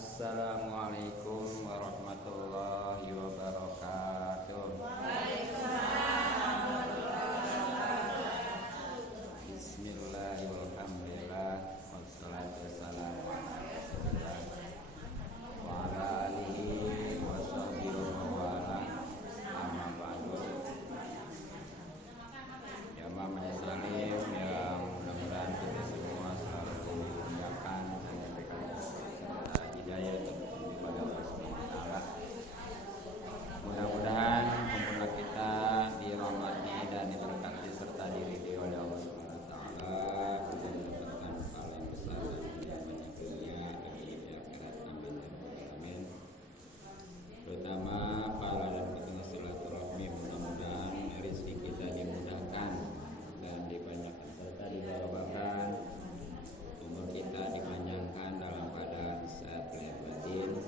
Assalamualaikum warahmatullahi wabarakatuh. Bismillahirrahmanirrahim. Wassalatu wassalamu ala Rasulillah wa ala alihi wa sahbihi wa wala. Amma ba'du. Jamaah salim yang mudah-mudahan kita semua selalu dimudahkan dan diberikan hidayah kepada Allah Subhanahu wa taala. Mudah-mudahan kumpulan kita dirahmati dan diberkati serta diridhoi oleh Allah Subhanahu wa taala dan mendapatkan pahala yang besar dan banyak dunia dan di akhirat. Amin ya rabbal alamin. Terutama pahala dan ketemu silaturahmi, mudah-mudahan rezeki kita dimudahkan dan dibanyakan serta dibarokahkan, umur kita dipanjangkan dalam keadaan sehat lahir batin,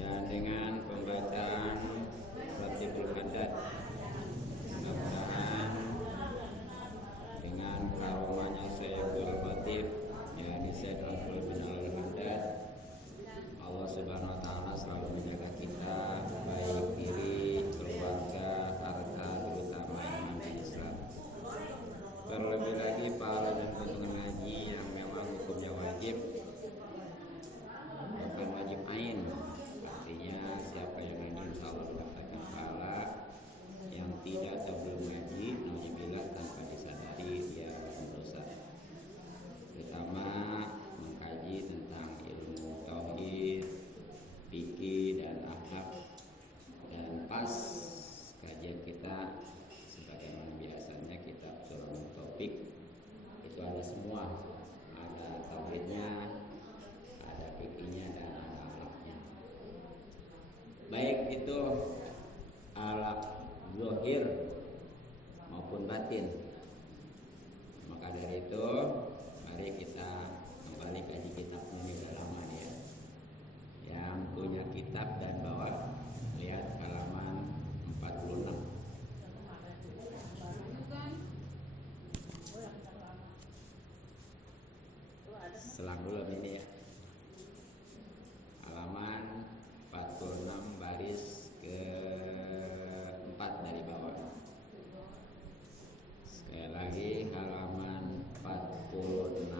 dan dengan pembacaan Ratibul Haddad mudah-mudahan dengan karomahnya Syekhul Khatib yakni Syekh Abdul bin Al-Haddad, Allah Subhanahu wa taala selalu menjaga kita baik diri, keluarga, harta, terutama iman dan Islam. Terlebih lagi pahala dan keuntungan ngaji yang memang hukumnya wajib, bukan wajib ain. Artinya siapa yang ngaji insya Allah mendapatkan pahala, yang tidak atau belum ngaji nauzubillah tanpa disadari dia berdosa. Terutama mengkaji tentang ilmu tauhid, fikih dan akhlak. Dan pas kajian kita sebagaimana biasanya kitab Surah Topik itu ada semua, ada tauhidnya, ada fikihnya dan ada akhlaknya. Baik itu akhlak zahir maupun batin. Maka dari itu mari kita kembali kaji kitab ini udah lama nih ya. Yang punya kitab dan bawa lihat halaman 46. Selang dulu ini ya. Halaman 46 baris ke-4 dari bawah. Sekali lagi halaman 46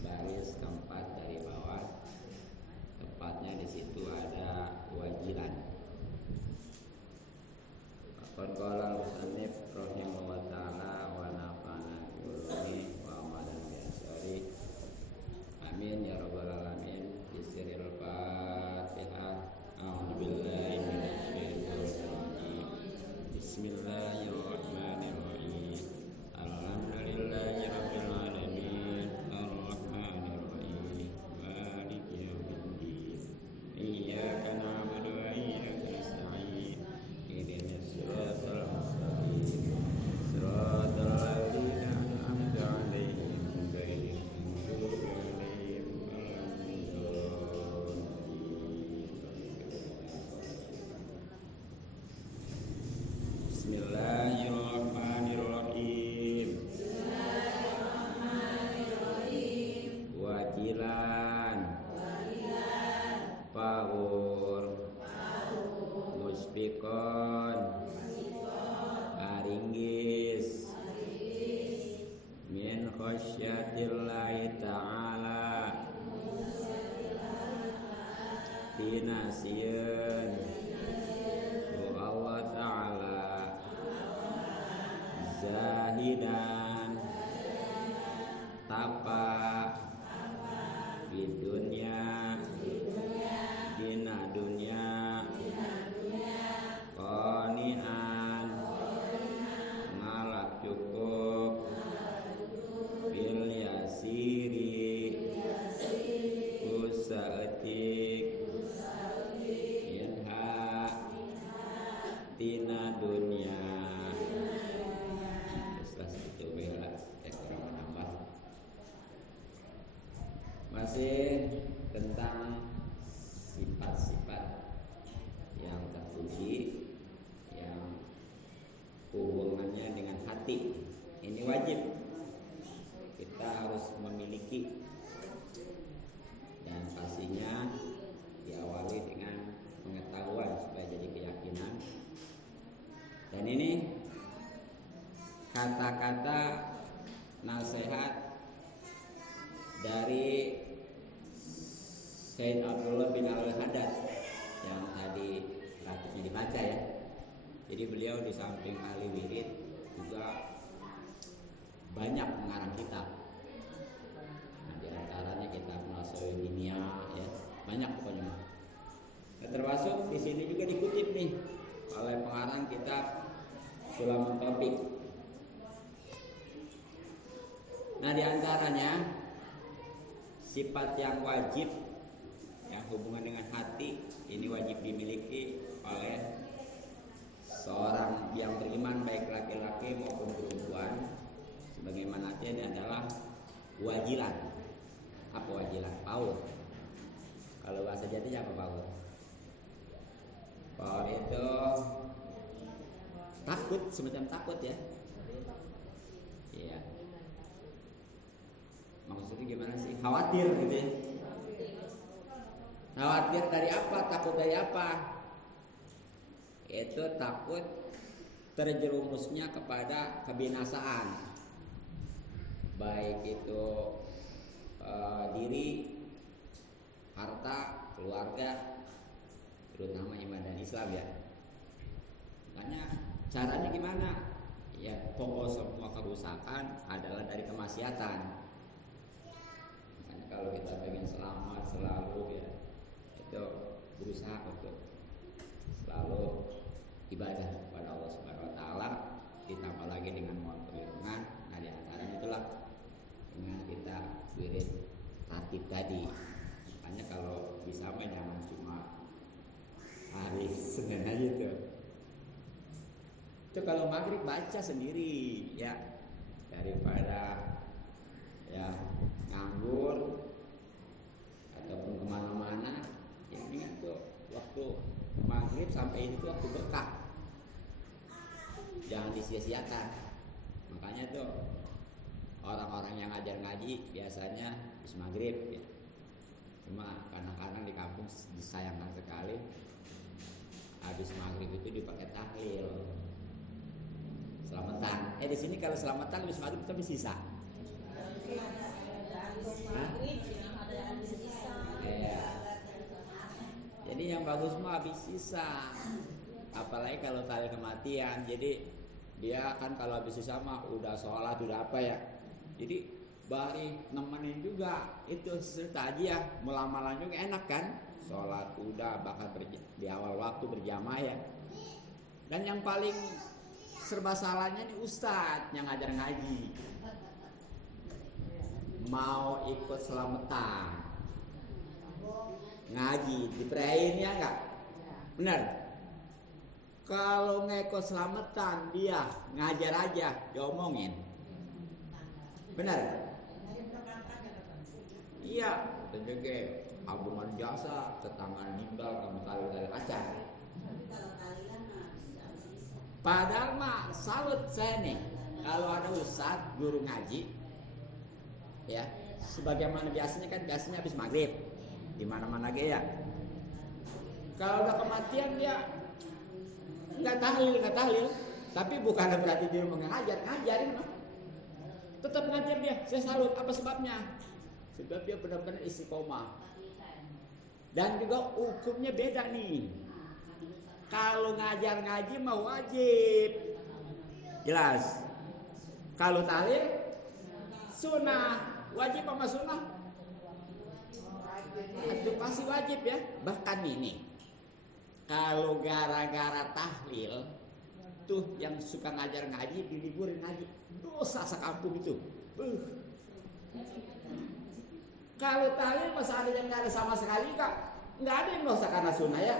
baris ke-4 dari bawah. Tepatnya di situ ada wajilan. Qala al-musannif rahimahullah ta'ala wa nafa'ana bi wa amalan bi asari. Amin ya rabbal alamin. Bisiril Fatihah. A'udzu billahi minasyaitonir rajim. Bismillahirrahmanirrahim. Alhamdulillahi rabbil alamin. Arrahmanir rahim. Maliki yaumiddin. Iyyaka na'budu wa iyyaka nasta'in. Ihdinas siratal mustaqim. Siratal ladzina an'amta 'alaihim ghairil maghdubi 'alaihim waladdallin. Bismillahirrahmanirrahim. Wajilan, pahur, muspikon, aringgis, min khasyatillahi ta'ala, pinasieun ku Allah ta'ala, zahidan, tapa, di dunia, dina dunia, qani'an, ngalak cukup, bil yasiri, kusaetik, inha, tina dunia. Setelah segitu bela, kurang menambah. Masih tentang sifat-sifat yang terpuji yang hubungannya dengan hati. Ini wajib kita harus memiliki, dan kata-kata nasihat dari Sayyid Abdullah bin Al-Haddad yang tadi gratisnya dibaca ya. Jadi beliau di samping ahli wirid juga banyak mengarang kitab. Nah, di antaranya kitab Nasawi Dunia ya, banyak pokoknya. Nah, termasuk di sini juga dikutip nih oleh pengarang kitab Sulamun Topik. Nah, di antaranya sifat yang wajib yang hubungan dengan hati ini wajib dimiliki oleh seorang yang beriman baik laki-laki maupun perempuan. Sebagaimana ini adalah wajilan. Apa wajilan? Paul. Kalau bahasa jadinya apa Paul? Paul itu takut, semacam takut ya. Iya. Maksudnya gimana sih? Khawatir gitu ya. Khawatir dari apa? Takut dari apa? Itu takut terjerumusnya kepada kebinasaan. Baik itu diri, harta, keluarga, terutama iman dan Islam ya. Makanya caranya gimana? Ya pokok semua kerusakan adalah dari kemaksiatan. Makanya kalau kita pengen selamat selalu ya, itu berusaha untuk selalu ibadah kepada Allah Subhanahu Wa Taala, ditambah lagi dengan mohon perlindungan. Nah di antaranya itulah dengan kita wirid tatib tadi. Makanya kalau bisa main jangan cuma hari Senin aja tuh. Itu kalau maghrib baca sendiri ya, daripada ya nganggur ataupun kemana-mana. Ya ingat tuh waktu maghrib sampai itu waktu berkah, jangan disia-siakan. Makanya tuh orang-orang yang ngajar ngaji biasanya habis maghrib ya. Cuma kadang-kadang di kampung disayangkan sekali habis maghrib itu dipakai tahlil selamatan. Di sini kalau selamatan habis maghrib tapi sisa. Ya. Jadi yang bagus mah habis sisa. Apalagi kalau tahlil kematian. Jadi dia kan kalau habis sisa mah udah sholat udah apa ya. Jadi bari nemenin juga itu serta aja ya, mulamalah juga enak kan, sholat udah bahkan di awal waktu berjamaah ya. Dan yang paling serba salahnya nih ustadz yang ngajar ngaji mau ikut selamatan ngaji diperain ya enggak? Benar. Kalau ngikut selamatan dia ngajar aja diomongin. Benar. Iya, dan juga tabungan jasa, tetangga meninggal, kamu kali-kali acar. Padahal mah salut saya nih, kalau ada ustadz guru ngaji, ya, sebagaimana biasanya kan biasanya habis maghrib, di mana-mana ya. Kalau udah kematian dia nggak tahlil, tapi bukan berarti dia mau ngajarin mah. Tetap ngajar dia, saya salut. Apa sebabnya? Sebab dia benar-benar istiqomah. Dan juga hukumnya beda nih. Kalau ngajar ngaji mah wajib, jelas. Kalau tahlil sunnah, wajib apa sunnah? Itu pasti wajib ya. Bahkan ini, kalau gara-gara tahlil, tuh yang suka ngajar ngaji diliburin ngaji, dosa sekampung itu. Kalau tahlil masa ada yang nggak ada sama sekali kak, nggak ada yang dosa karena sunnah ya.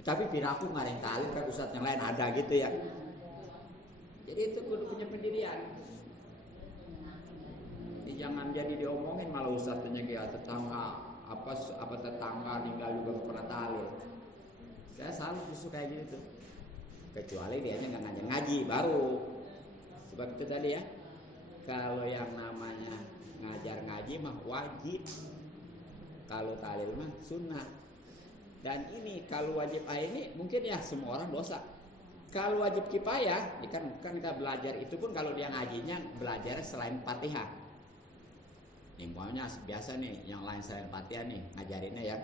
Tapi piraku nggak ada yang tahlil kan ustadz yang lain ada gitu ya. Jadi itu kudu punya pendirian. Jadi jangan jadi diomongin malah ustadznya kayak tetangga apa tetangga tinggal juga nggak pernah tahlil. Saya selalu justru kayak gitu. Kecuali dia nggak ngajar ngaji baru. Sebab itu tadi ya. Kalau yang namanya ngajar ngaji mah wajib. Kalau tahlil mah sunnah. Dan ini kalau wajib ini mungkin ya semua orang dosa. Kalau wajib kifayah, kan kita belajar itu pun kalau dia ngajinya belajar selain Fatihah. Nih, pokoknya biasa nih, yang lain selain Fatihah nih ngajarinnya ya.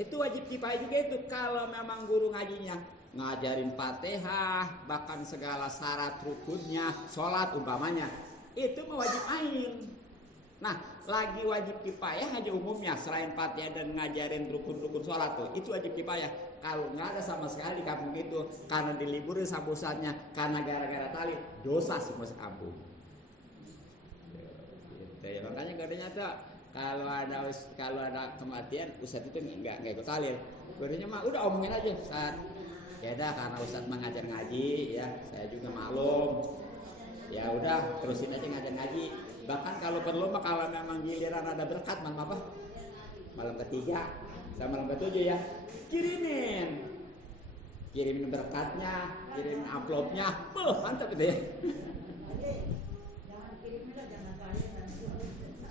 Itu wajib kifayah juga itu. Kalau memang guru ngajinya ngajarin Fatihah, bahkan segala syarat rukunnya, sholat umpamanya, itu wajib ain. Nah, lagi wajib kifayah aja umumnya selain Fatihah dan ngajarin rukun-rukun sholat tuh, itu wajib kifayah. Kalau nggak ada sama sekali di kampung itu, karena diliburin sama ustadznya, karena gara-gara tali, dosa semua sekampung. Gitu ya, makanya gadanya tuh kalau ada kematian, ustadz itu nggak ikut talil. Gadanya mah udah omongin aja, Ustadz. Ya dah, karena ustadz mengajar ngaji, ya saya juga maklum. Ya udah, terusin aja ngajar ngaji. Bahkan kalau perlu mah kalau memang giliran ada berkat malam apa? Malam ketiga sama malam ketujuh ya. Kirimin berkatnya, kirimin amplopnya. Mantap itu ya.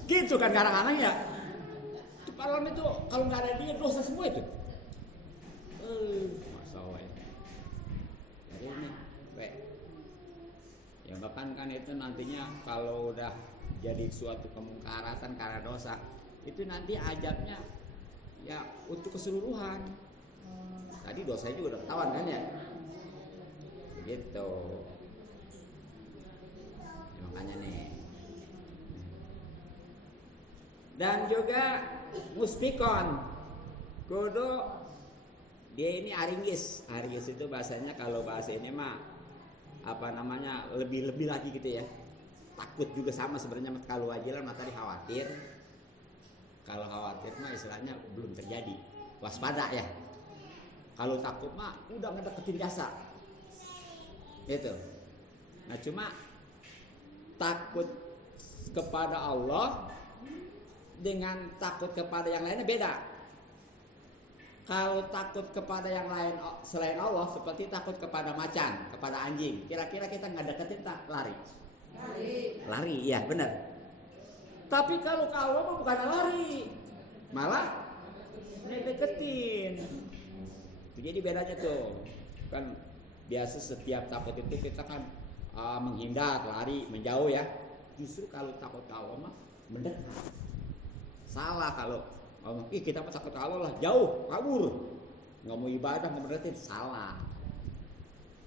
Gitu kan kadang-kadang ya. Malam itu kalau nggak ada dia dosa semua itu. Masalah ya. Jadi ini, ya bahkan kan itu nantinya kalau udah jadi suatu kemungkaratan karena dosa, itu nanti ajabnya ya untuk keseluruhan. Tadi dosanya juga udah ketahuan kan ya, begitu. Ya, makanya nih. Dan juga muspikon, kudu dia ini aringgis. Aringgis itu bahasanya kalau bahasa ini mah apa namanya lebih lagi gitu ya. Takut juga sama sebenarnya kalau wajilan mah tadi khawatir. Kalau khawatir mah istilahnya belum terjadi, waspada ya. Kalau takut mah udah ngedeketin jasa. Gitu. Nah cuma takut kepada Allah dengan takut kepada yang lainnya beda. Kalau takut kepada yang lain selain Allah seperti takut kepada macan, kepada anjing. Kira-kira kita nggak deketin tak lari? Lari, iya benar. Tapi kalau ke Allah mah bukan lari, malah deketin. Jadi bedanya tuh kan biasa setiap takut itu kita kan menghindar, lari, menjauh ya. Justru kalau takut ke Allah mah mendekat. Salah kalau kita mah takut ke Allah lah, jauh, kabur, nggak mau ibadah, nggak berarti salah.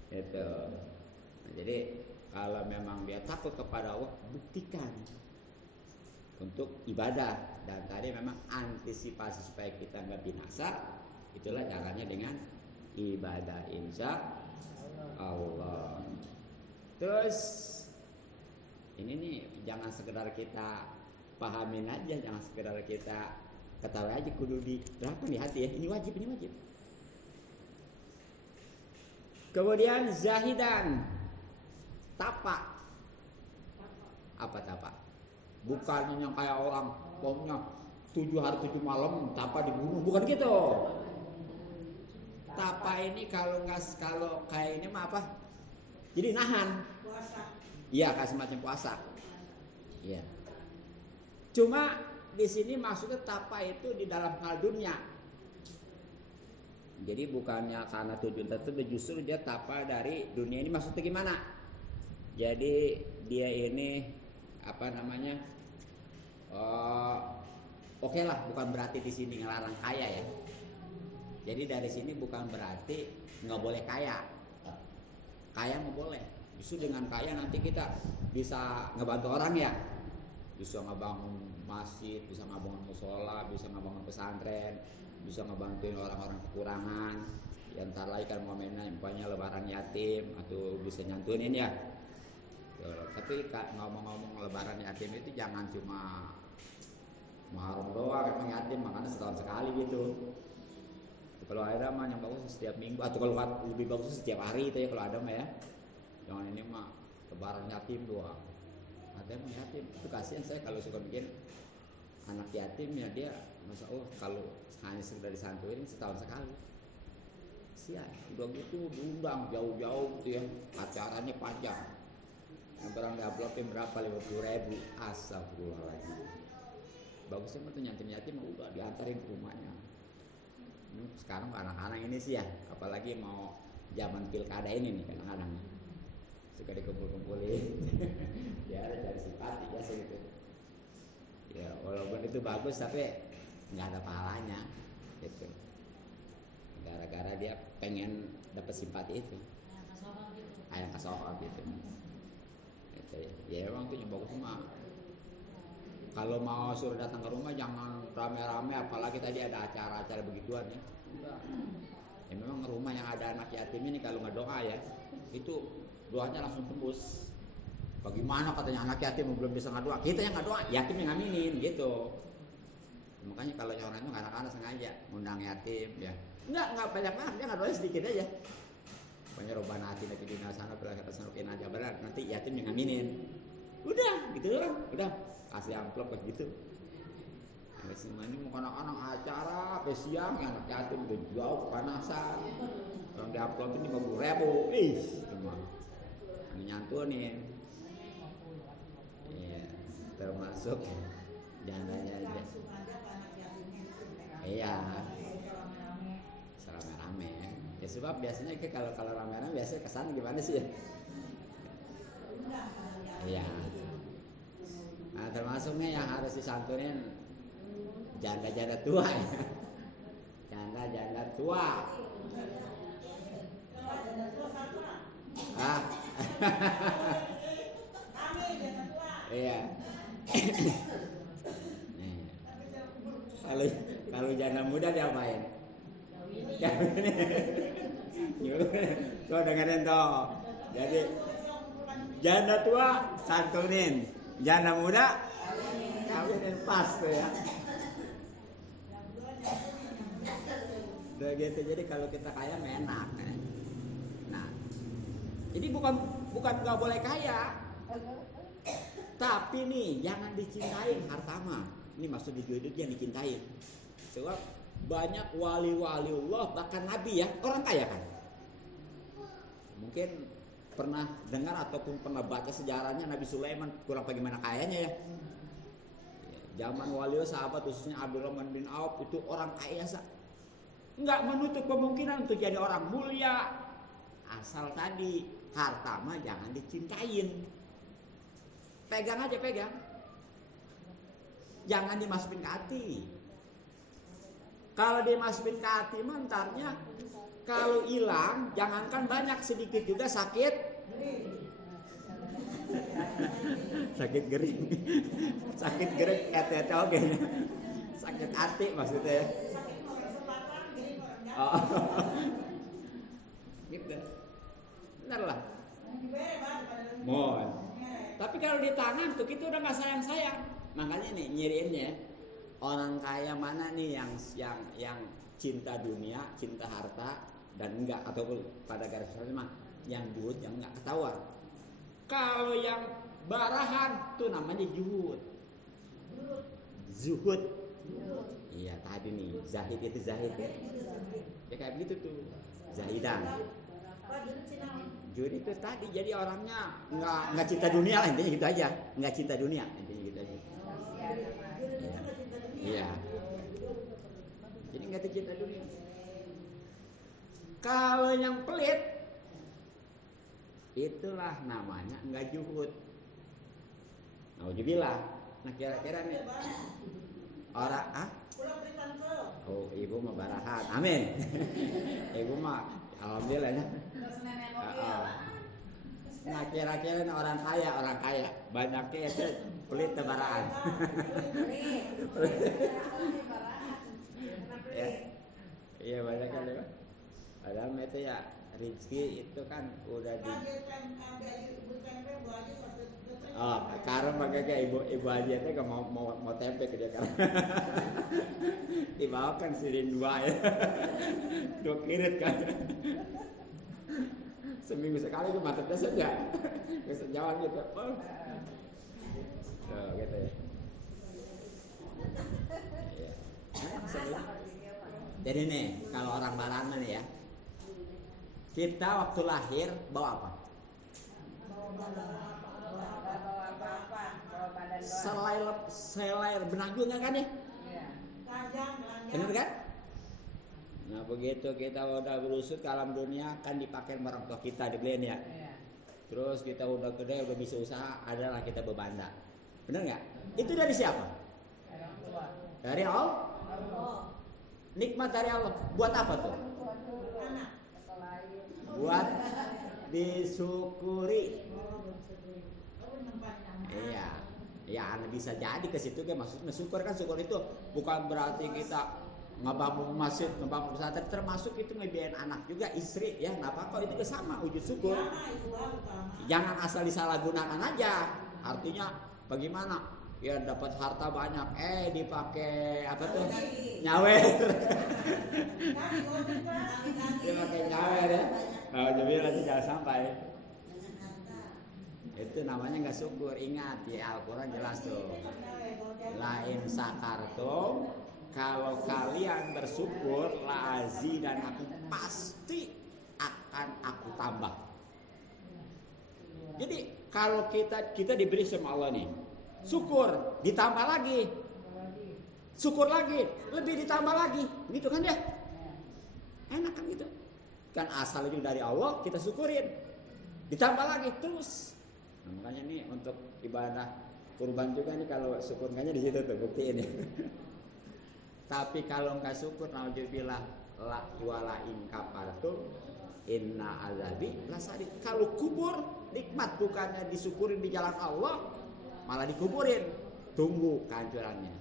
Itu. Nah, jadi kalau memang dia takut kepada Allah, buktikan untuk ibadah. Dan tadi memang antisipasi supaya kita nggak binasa, itulah caranya dengan ibadah insya Allah. Terus ini nih jangan sekedar kita pahamin aja, jangan sekedar kita ketahui aja, kudu diterapkan di hati ya. Ini wajib. Kemudian zahidan, tapak. Apa tapak? Bukannya yang kayak orang pokoknya 7 hari 7 malam tapa dibunuh, bukan gitu. Tapa ini kalau kayak ini mah apa? Jadi nahan. Puasa. Iya, kayak semacam puasa. Iya. Cuma di sini maksudnya tapa itu di dalam hal dunia. Jadi bukannya karena tujuan tertentu, justru dia tapa dari dunia ini. Maksudnya gimana? Jadi dia ini apa namanya? Oke lah, bukan berarti di sini ngelarang kaya ya. Jadi dari sini bukan berarti nggak boleh kaya. Kaya mau boleh. Justru dengan kaya nanti kita bisa ngebantu orang ya. Bisa ngebangun masjid, bisa ngebangun musola, bisa ngebangun pesantren, bisa ngebantuin orang-orang kekurangan. Ya ntar lagi kan momennya umpamanya lebaran yatim atau bisa nyantunin ya. Tapi ngomong-ngomong lebaran yatim itu jangan cuma Muharram doang, emang yatim makanya setahun sekali gitu. Kalau ada mah yang bagus setiap minggu, atau kalau lebih bagus setiap hari itu ya kalau ada mah ya. Jangan ini mah lebaran yatim doang. Ada yang yatim, itu kasihan saya kalau suka bikin anak yatim ya, dia Masya Allah kalau hanya sekedar disantuin setahun sekali. Siap, udah gitu diundang jauh-jauh gitu ya, acaranya panjang. Yang barang diaplopin berapa, 50.000, astagfirullahaladzim. Bagusnya mah tuh yatim udah diantarin ke rumahnya. Sekarang anak-anak ini sih ya, apalagi mau zaman pilkada ini nih kadang-kadang suka dikumpul-kumpulin. Ya cari simpati ya gitu. Ya walaupun itu bagus tapi nggak ada pahalanya gitu. Gara-gara dia pengen dapat simpati itu. Ayam kasohor gitu. Gitu ya. Ya emang tuh yang bagus mah. Kalau mau suruh datang ke rumah jangan rame-rame, apalagi tadi ada acara-acara begituan ya. Enggak. Ya memang rumah yang ada anak yatim ini kalau nggak doa ya, itu doanya langsung tembus. Bagaimana katanya anak yatim belum bisa ngedoa, kita yang nggak doa, yatim yang ngaminin gitu. Makanya kalau yang orang itu anak-anak sengaja ngundang yatim ya. Enggak banyak banget, dia nggak doa sedikit aja. Pokoknya robana hati nanti di sana belajar tasawufin aja berat, nanti yatim yang ngaminin. Udah gitu doang, udah kasih amplop kayak gitu. Nah, semua ini mau anak-anak acara sampai siang anak yatim udah jauh kepanasan. Orang di amplop ini 50.000, semua nyantunin. Iya, termasuk jandanya aja. Iya, serame-rame. Ya sebab biasanya kalau rame-rame biasanya kesan gimana sih ya? Iya. Nah, termasuknya yang harus disantunin janda-janda tua ya. Janda-janda tua. Ah. Iya. Kalau janda muda diapain? Tuh dengerin toh. Jadi janda tua santunin, janda muda kawinin pas tuh ya. Udah gitu, jadi kalau kita kaya enak. Nah, jadi bukan nggak boleh kaya, tapi nih jangan dicintain harta mah. Ini maksud hidup yang dicintain. Sebab banyak wali-wali Allah bahkan nabi ya orang kaya kan. Mungkin pernah dengar ataupun pernah baca sejarahnya Nabi Sulaiman kurang bagaimana kayanya ya. Zaman wali sahabat khususnya Abdurrahman bin Auf itu orang kaya nggak menutup kemungkinan untuk jadi orang mulia, asal tadi harta mah jangan dicintain. Pegang aja pegang, jangan dimasukin ke hati. Kalau dimasukin ke hati mentarnya kalau hilang, jangankan banyak, sedikit juga sakit. Sakit gering. Sakit gering et oke. Sakit hati maksudnya. Oh. Gitu. Benar lah. Mohon. Tapi kalau di tangan tuh kita udah nggak sayang-sayang. Makanya nih nyiriinnya orang kaya mana nih yang cinta dunia, cinta harta dan enggak ataupun pada garis besar mah yang duit yang enggak ketahuan. Kalau yang barahan tuh namanya zuhud. Zuhud. Iya tadi nih zahid itu zahid ya. Ya kayak begitu tuh zahidan. Zuhud itu tadi jadi orangnya enggak cinta dunia lah intinya gitu aja, enggak cinta dunia intinya gitu aja. Iya. Jadi enggak cinta dunia. Kalau yang pelit itulah namanya enggak zuhud. Nauzubillah. Nah kira-kira nih orang oh ibu mah barahan. Amin. Ibu mah alhamdulillah ya. Nah kira-kira nih orang kaya banyaknya itu pelit barahan. Ya. Iya banyak kan ya. Padahal itu ya rezeki itu kan udah di sekarang pakai kayak ibu aja teh gak mau tempe ke dia kan. Dibawakan silin 2 ya. 2 kirit kan. Seminggu sekali itu mantapnya saja. Bisa jalan gitu. Oh. Gitu ya. Iya. Jadi nih kalau orang barangan ya, kita waktu lahir bawa apa? Selain benang juga kan ya? Benar kan? Nah begitu kita udah berusut ke alam dunia kan dipakai orang tua kita dibeliin ya. Terus kita udah gede udah bisa usaha adalah kita berbanda. Benar nggak? Itu dari siapa? Dari Allah. Nikmat dari Allah. Buat apa tuh? Buat disyukuri. Iya. Ya bisa jadi ke situ kan maksudnya syukur kan syukur itu bukan berarti kita ngebangun masjid, ngebangun pesantren termasuk itu ngebiayain anak juga istri ya nggak apa-apa itu sama wujud syukur. Jangan asal disalahgunakan aja. Artinya bagaimana? Ya dapat harta banyak dipakai apa tuh? Nyawer. Dipakai nyawer ya. Nah, jadi nanti jangan sampai. Itu namanya nggak syukur. Ingat ya Al-Quran jelas tuh. Lain sakartum, kalau kalian bersyukur la azidan aku pasti akan aku tambah. Jadi kalau kita diberi sama Allah nih, syukur ditambah lagi, syukur lagi, lebih ditambah lagi, gitu kan ya? Enak kan gitu? Kan asal itu dari Allah kita syukurin, ditambah lagi terus. Nah, makanya nih untuk ibadah kurban juga nih kalau syukur enggaknya di situ tuh buktiin ya. Tapi kalau enggak syukur naudzubillah la wala in kafartum inna azabi lasadid. Kalau kubur nikmat bukannya disyukurin di jalan Allah malah dikuburin. Tunggu kehancurannya.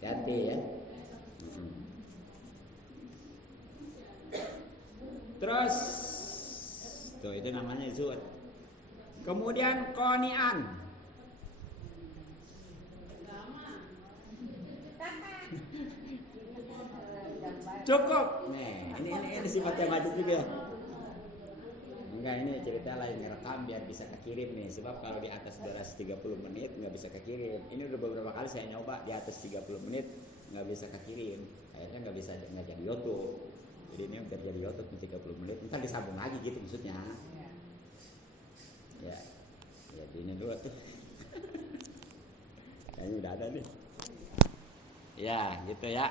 Hati ya. Terus tuh itu namanya zuhud. Kemudian qani'an. Cukup. Nih, ini sifat yang wajib juga. Enggak, ini cerita lain ngerekam biar bisa kekirim nih. Sebab kalau di atas durasi 30 menit nggak bisa kekirim. Ini udah beberapa kali saya nyoba di atas 30 menit nggak bisa kekirim. Akhirnya nggak jadi YouTube. Jadi ini udah jadi YouTube 30 menit. Ntar disambung lagi gitu maksudnya. Ya, ini dulu tuh. Kayaknya udah ada nih. Ya, gitu ya.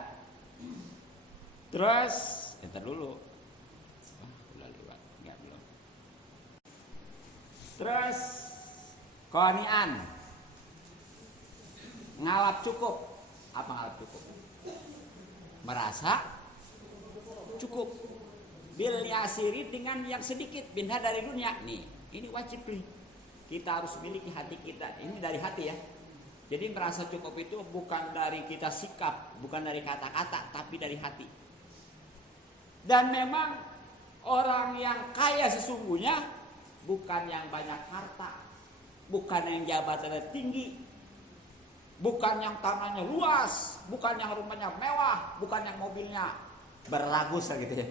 Terus, ntar dulu. Udah lewat, enggak belum. Terus, qani'an. Ngalap cukup. Apa ngalap cukup? Merasa cukup. Bil yasiri dengan yang sedikit pindah dari dunia. Nih, ini wajib nih. Kita harus miliki hati kita. Ini dari hati ya. Jadi merasa cukup itu bukan dari kita sikap, bukan dari kata-kata, tapi dari hati. Dan memang orang yang kaya sesungguhnya bukan yang banyak harta, bukan yang jabatannya tinggi, bukan yang tanahnya luas, bukan yang rumahnya mewah, bukan yang mobilnya berlagus gitu ya.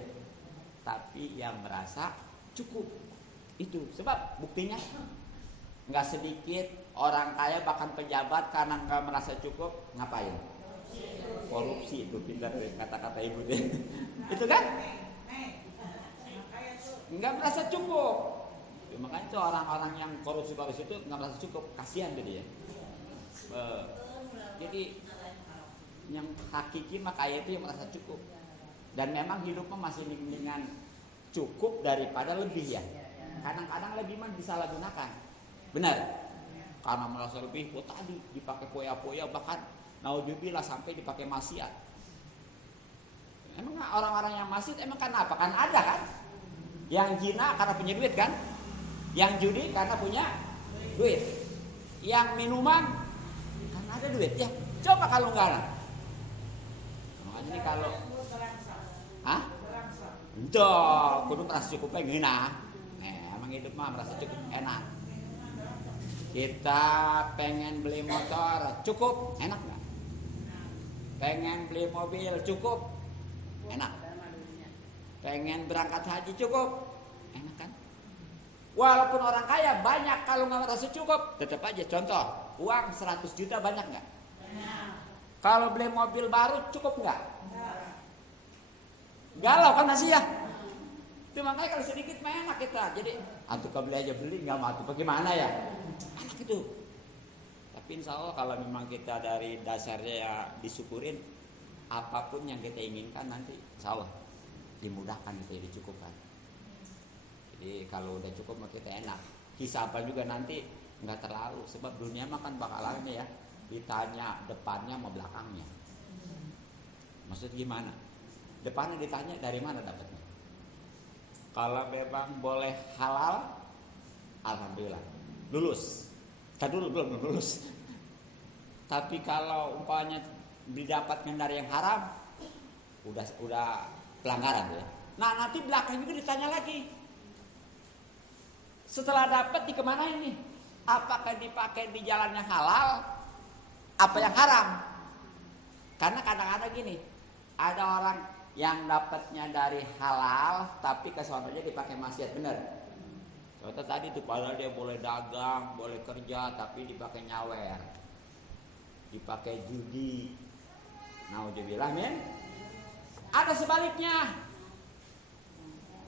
Tapi yang merasa cukup. Itu sebab buktinya nggak sedikit orang kaya bahkan pejabat karena nggak merasa cukup ngapain? Korupsi. Itu pintar kata-kata ibu deh. Itu kan? Nggak merasa cukup. Ya, makanya itu orang-orang yang korupsi itu nggak merasa cukup, kasihan dia. Jadi yang hakiki mah kaya itu yang merasa cukup. Dan memang hidupnya masih dengan cukup daripada lebih ya. Kadang-kadang lebih mah disalahgunakan. Benar. Karena merasa lebih, tadi dipakai poya-poya bahkan naudzubillah sampai dipakai maksiat. Emang orang-orang yang maksiat emang karena apa? Kan ada kan? Yang zina karena punya duit kan? Yang judi karena punya duit. Yang minuman karena ada duit ya. Coba kalau enggak lah. Makanya ini kalau Entah, kudu merasa cukup enak. Emang hidup mah merasa cukup enak. Kita pengen beli motor, cukup, enak nggak? Pengen beli mobil, cukup, enak. Pengen berangkat haji, cukup, enak kan? Walaupun orang kaya banyak, kalau nggak merasa cukup, tetap aja. Contoh, uang 100 juta banyak nggak? Kalau beli mobil baru, cukup nggak? Galau kan masih ya? Itu makanya kalau sedikit mah enak kita. Jadi, antuk beli aja beli, nggak mau, bagaimana ya? Enak itu. Tapi insya Allah kalau memang kita dari dasarnya ya disyukurin, apapun yang kita inginkan nanti insya Allah dimudahkan, gitu ya, dicukupkan. Jadi kalau udah cukup mah kita enak. Hisaban juga nanti nggak terlalu, sebab dunia mah kan bakalannya ya ditanya depannya sama belakangnya. Maksud gimana? Depannya ditanya dari mana dapatnya. Kalau memang boleh halal, alhamdulillah lulus. Tadi dulu belum lulus. Tapi kalau umpamanya didapatkan dari yang haram, udah pelanggaran ya. Nah nanti belakang juga ditanya lagi. Setelah dapat dikemanain nih? Apakah dipakai di jalan yang halal, apa yang haram? Karena kadang-kadang gini, ada orang yang dapatnya dari halal, tapi kesononya dipakai maksiat, bener. Contoh tadi tuh, padahal dia boleh dagang, boleh kerja, tapi dipakai nyawer, dipakai judi. Nauzubillah min. Ada sebaliknya,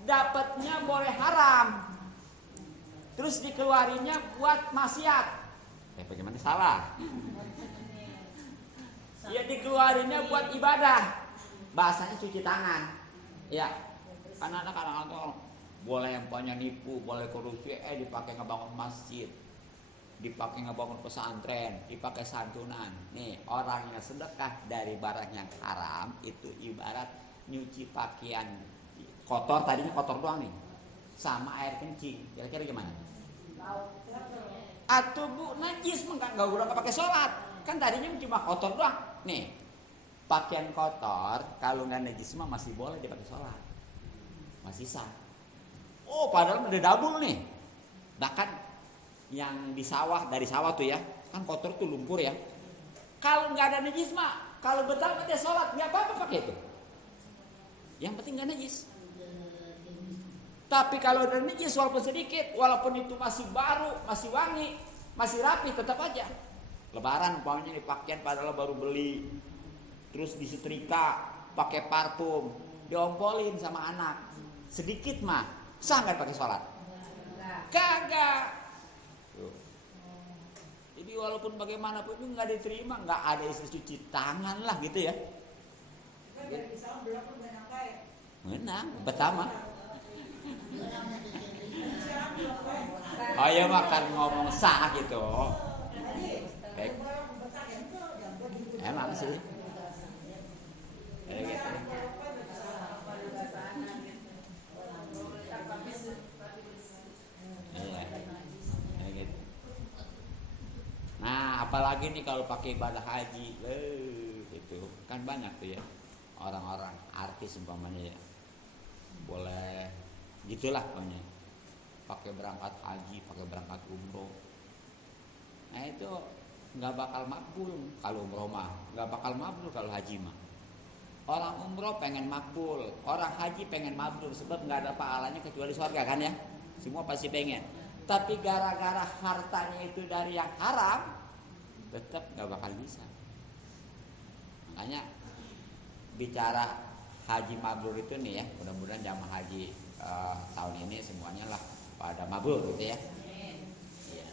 dapatnya boleh haram, terus dikeluarinya buat maksiat. Bagaimana salah? Ya dikeluarinya buat ibadah. Bahasanya cuci tangan. Ya. Anak-anak kadang-kadang boleh yang punya nipu, boleh korupsi, dipakai ngebangun masjid, dipakai ngebangun pesantren, dipakai santunan. Nih, orang yang sedekah dari barang yang haram itu ibarat nyuci pakaian kotor, tadinya kotor doang nih, sama air kencing. Kira-kira gimana? Atau bu najis nggak pakai sholat, kan tadinya cuma kotor doang. Nih pakaian kotor kalau nggak najis mah masih boleh dipakai sholat, masih sah. Oh padahal udah double nih. Bahkan yang di sawah, dari sawah tuh ya, kan kotor tuh lumpur ya. Kalau nggak ada najis mah, kalau betul dia sholat nggak apa-apa pakai itu. Yang penting nggak najis. Tapi kalau ada najis walaupun sedikit, walaupun itu masih baru, masih wangi, masih rapi, tetap aja. Lebaran umpamanya nih pakaian padahal baru beli, terus disetrika, pakai parfum, diompolin sama anak, sedikit mah, sah nggak pakai sholat? Kagak. Jadi walaupun bagaimanapun itu nggak diterima, nggak ada istilah cuci tangan lah gitu ya. Menang, pertama. Oh ya makan ngomong sah gitu. Baik. Emang sih. Kayak gitu. Iya. Kayak gitu. Nah, apalagi nih kalau pakai ibadah haji, gitu. Kan banyak tuh ya orang-orang artis umpamanya ya. Boleh gitulah pokoknya. Pakai berangkat haji, pakai berangkat umroh. Nah itu nggak bakal makbul kalau umroh mah, nggak bakal makbul kalau haji mah. Orang umroh pengen makbul, orang haji pengen makbul, sebab nggak ada pahalanya kecuali surga kan ya. Semua pasti pengen. Tapi gara-gara hartanya itu dari yang haram, tetap nggak bakal bisa. Makanya bicara haji mabrur itu nih ya, mudah-mudahan jamaah haji tahun ini semuanya lah pada mabrur gitu ya. Iya.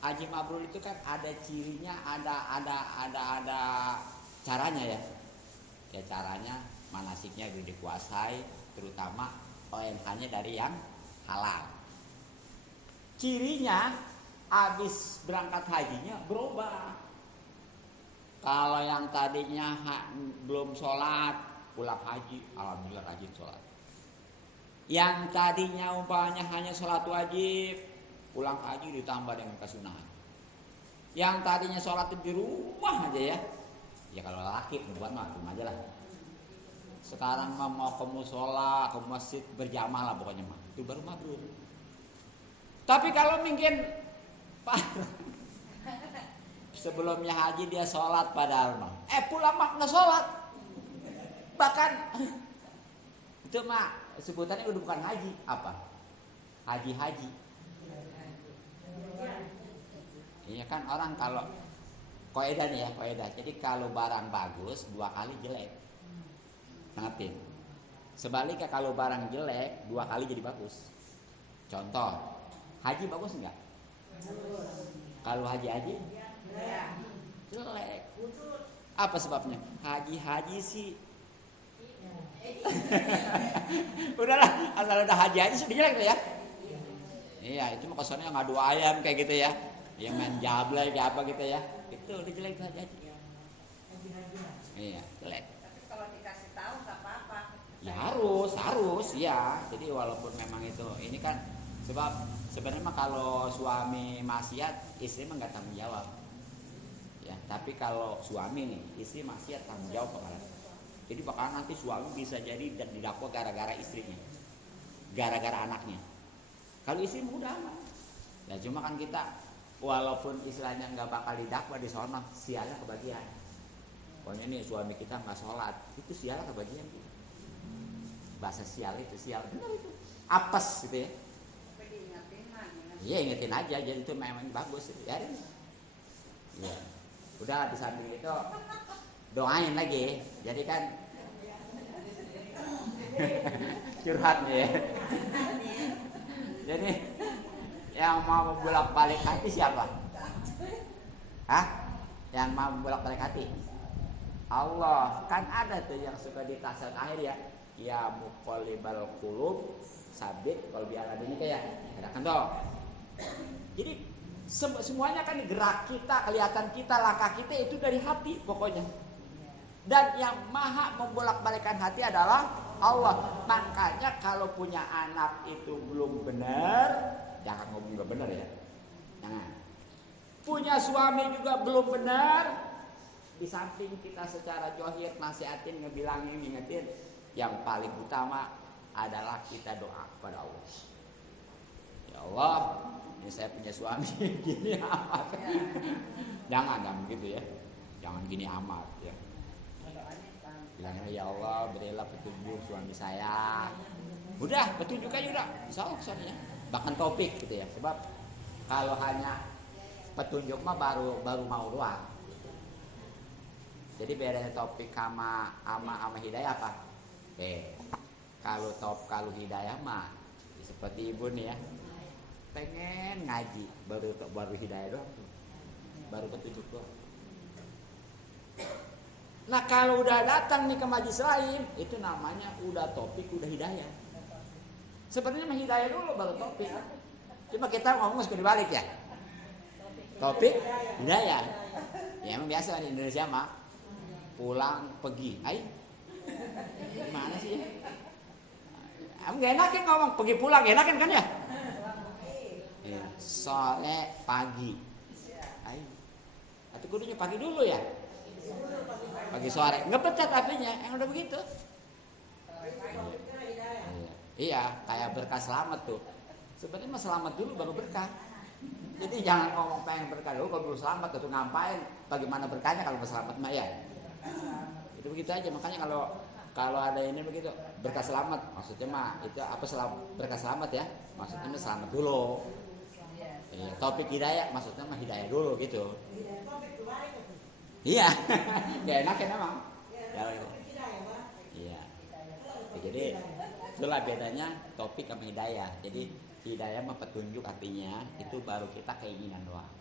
Haji mabrur itu kan ada cirinya, ada caranya ya. Ya caranya manasiknya itu dikuasai, terutama ONH-nya dari yang halal. Cirinya habis berangkat hajinya berubah. Kalau yang tadinya belum sholat, pulang haji, alhamdulillah rajin sholat. Yang tadinya umpamanya hanya sholat wajib, pulang haji ditambah dengan kesunahan. Yang tadinya sholat di rumah aja ya, ya kalau laki perempuan mah rumah aja lah. Sekarang mau ke musola, ke masjid berjamaah lah pokoknya mah, itu baru mabrur. Tapi kalau mungkin sebelumnya haji dia sholat padahal mah, pulang mah nggak sholat, bahkan itu mah sebutannya udah bukan haji, apa? Haji. Iya kan orang kalau kaidah nih ya, kaidah. Jadi kalau barang bagus 2 kali jelek. Ngerti? Sebaliknya kalau barang jelek 2 kali jadi bagus. Contoh, haji bagus enggak? Kalau haji jelek. Apa sebabnya? Haji sih. Udahlah, asal udah haji aja sudah jelek tuh ya. Iya, itu mah kesannya ngadu ayam kayak gitu ya. Yang main jablay kayak apa gitu ya. Itu udah jelek tuh haji. Iya, jelek. Tapi kalau dikasih tahu nggak apa-apa. Ya harus ya. Jadi walaupun memang itu ini kan sebab sebenarnya mah kalau suami maksiat, istri mah nggak tanggung jawab. Ya, tapi kalau suami nih, istri maksiat tanggung jawab bakalan. Jadi bakalan nanti suami bisa jadi dan didakwa gara-gara istrinya, gara-gara anaknya. Kalau istri mudah amat. Ya cuma kan kita walaupun istilahnya nggak bakal didakwa di sana, sialnya kebagian. Pokoknya nih suami kita nggak sholat, itu sialnya kebagian. Bahasa sial itu sial benar itu. Apes gitu ya. Tapi diingetin lagi. Iya ingetin aja, jadi itu memang bagus ya. Ya. Udah di samping itu doain lagi. Jadi kan curhat ya. Jadi yang mau bolak-balik hati siapa? Hah? Yang mau bolak-balik hati? Allah. Kan ada tuh yang suka di tasawuf akhir ya. Ya muqallibal qulub sabit qalbi ala dinika ya. Ada kan toh. Jadi semuanya kan gerak kita, kelihatan kita, langkah kita itu dari hati pokoknya. Dan yang maha membolak-balikan hati adalah Allah. Makanya kalau punya anak itu belum benar, jangan ngomong gak benar ya. Jangan. Punya suami juga belum benar, di samping kita secara johir nasihatin, ngebilangin, ngingetin, yang paling utama adalah kita doa kepada Allah. Ya Allah, ini saya punya suami gini amat. Jangan begitu ya. Jangan gini amat ya. Bilangnya ya Allah berilah petunjuk suami saya. Udah petunjuk aja udah. Insya ya. Bahkan topik gitu ya. Sebab kalau hanya petunjuk mah baru mau doang. Jadi bedanya topik sama hidayah apa? Kalau hidayah mah seperti ibu nih ya. Pengen ngaji baru hidayah doang, baru petunjuk doang. Nah kalau udah datang nih ke majelis lain, itu namanya udah topik, udah hidayah. Sebenarnya mah hidayah dulu baru topik. Cuma kita ngomong suka dibalik ya. Topik, hidayah. Ya emang biasa di Indonesia mah pulang pergi. Gimana sih ya? Emang gak enak kan ngomong pergi pulang, gak enak kan ya? Sore pagi. Atau kudunya pagi dulu ya? Pagi sore. Ngepecat apinya, yang udah begitu. Iya, kayak berkah selamat tuh. Sebenarnya mah selamat dulu baru berkah. Jadi jangan ngomong pengen berkah dulu, kalau belum selamat itu ngapain? Bagaimana berkahnya kalau selamat mah ya? Itu begitu aja. Makanya kalau ada ini begitu berkah selamat, maksudnya mah itu apa berkah selamat ya? Maksudnya mah selamat dulu. Iya, topik hidayah maksudnya mah hidayah dulu gitu. Iya, gak enak kan emang. Iya. Jadi itulah bedanya topik sama hidayah. Jadi hidayah mah petunjuk artinya itu baru kita keinginan doang.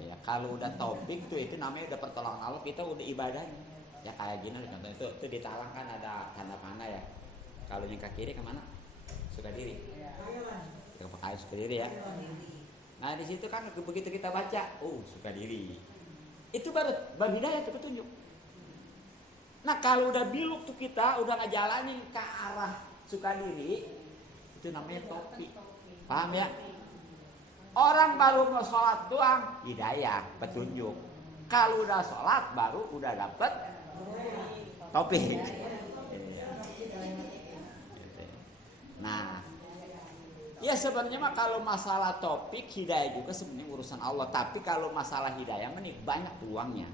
Ya kalau udah topik tuh itu namanya udah pertolongan Allah, kita udah ibadahnya. Ya kayak gini contohnya itu di talang kan ada tanda panah ya. Kalau yang ke kiri kemana? Sukadiri. Ke pakai Sukadiri ya. Nah di situ kan begitu kita baca, Sukadiri. Itu baru hidayah itu petunjuk. Nah kalau udah biluk tuh kita udah ngejalanin ke arah Sukadiri, itu namanya topik. Paham ya? Orang baru mau sholat doang, hidayah, petunjuk. Kalau udah sholat baru udah dapet topik. Nah, ya sebenarnya mah kalau masalah topik hidayah juga sebenarnya urusan Allah. Tapi kalau masalah hidayah nih banyak peluangnya.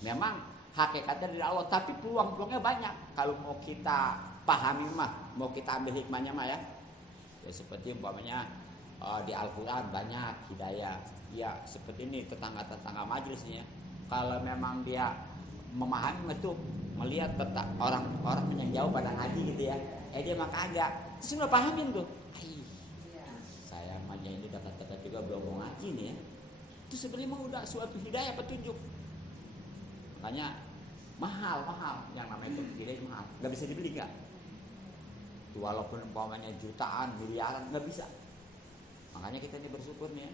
Memang hakikatnya dari Allah, tapi peluang-peluangnya banyak. Kalau mau kita pahami mah, mau kita ambil hikmahnya mah ya. Ya seperti umpamanya di Al-Quran banyak hidayah. Ya seperti ini tetangga-tetangga majelisnya. Kalau memang dia memahami itu melihat orang-orang yang jauh pada ngaji gitu ya. Dia mah kagak. Terus udah pahamin tuh. Saya mah ini dekat-dekat juga belum mau ngaji nih ya. Itu sebenarnya mah udah suatu hidayah petunjuk. Makanya mahal yang namanya topik hidayah itu mahal. Nggak bisa dibeli nggak? Walaupun umpamanya jutaan, miliaran nggak bisa. Makanya kita ini bersyukur nih ya,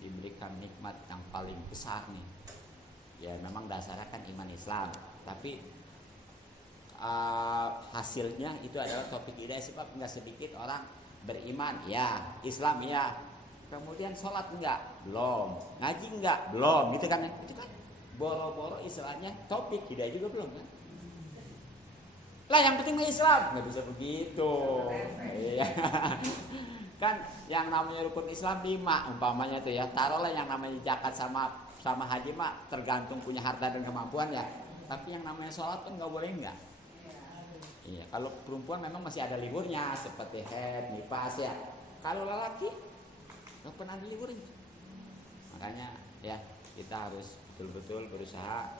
diberikan nikmat yang paling besar nih. Ya memang dasarnya kan iman Islam, tapi hasilnya itu adalah topik hidayah. Sebab nggak sedikit orang beriman, ya Islam ya, kemudian sholat enggak, belum, ngaji enggak, belum, gitu kan? Itu kan boro-boro istilahnya topik hidayah juga belum kan? Lah yang penting Islam, nggak bisa begitu. Iya. Kan yang namanya rukun Islam 5 umpamanya tuh ya. Taruhlah yang namanya zakat sama haji mah tergantung punya harta dan kemampuan ya. Tapi yang namanya sholat kan nggak boleh enggak. Iya, kalau perempuan memang masih ada liburnya seperti haid, nifas ya. Kalau lelaki nggak pernah diliburin. Makanya ya kita harus betul-betul berusaha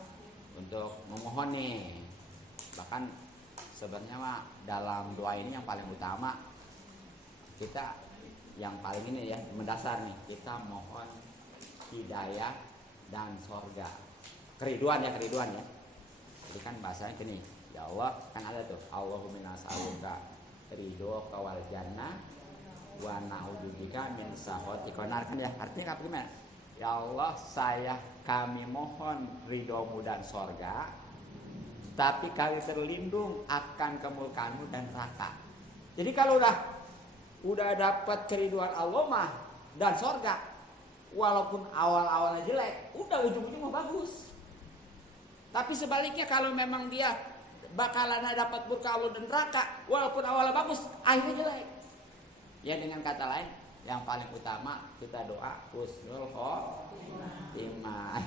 untuk memohon nih. Bahkan sebenarnya mah dalam doa ini yang paling utama kita yang paling ini ya mendasar nih, kita mohon hidayah dan sorga, keriduan ya. Jadi kan bahasanya gini, ya Allah kan ada tuh, Allahumma nas'aluka ridho wal jannah wa na'udzubika min sakhatika nar, kan ya artinya apa gimana? Ya Allah, kami mohon ridhomu dan sorga, tapi kami terlindung akan kemurkaanmu dan neraka. Jadi kalau udah dapat keriduan Allah mah dan sorga, walaupun awal-awalnya jelek, udah ujung-ujungnya bagus. Tapi sebaliknya kalau memang dia bakalan dapat murka Allah dan neraka, walaupun awalnya bagus, akhirnya jelek. Ya dengan kata lain, yang paling utama kita doa husnul khotimah.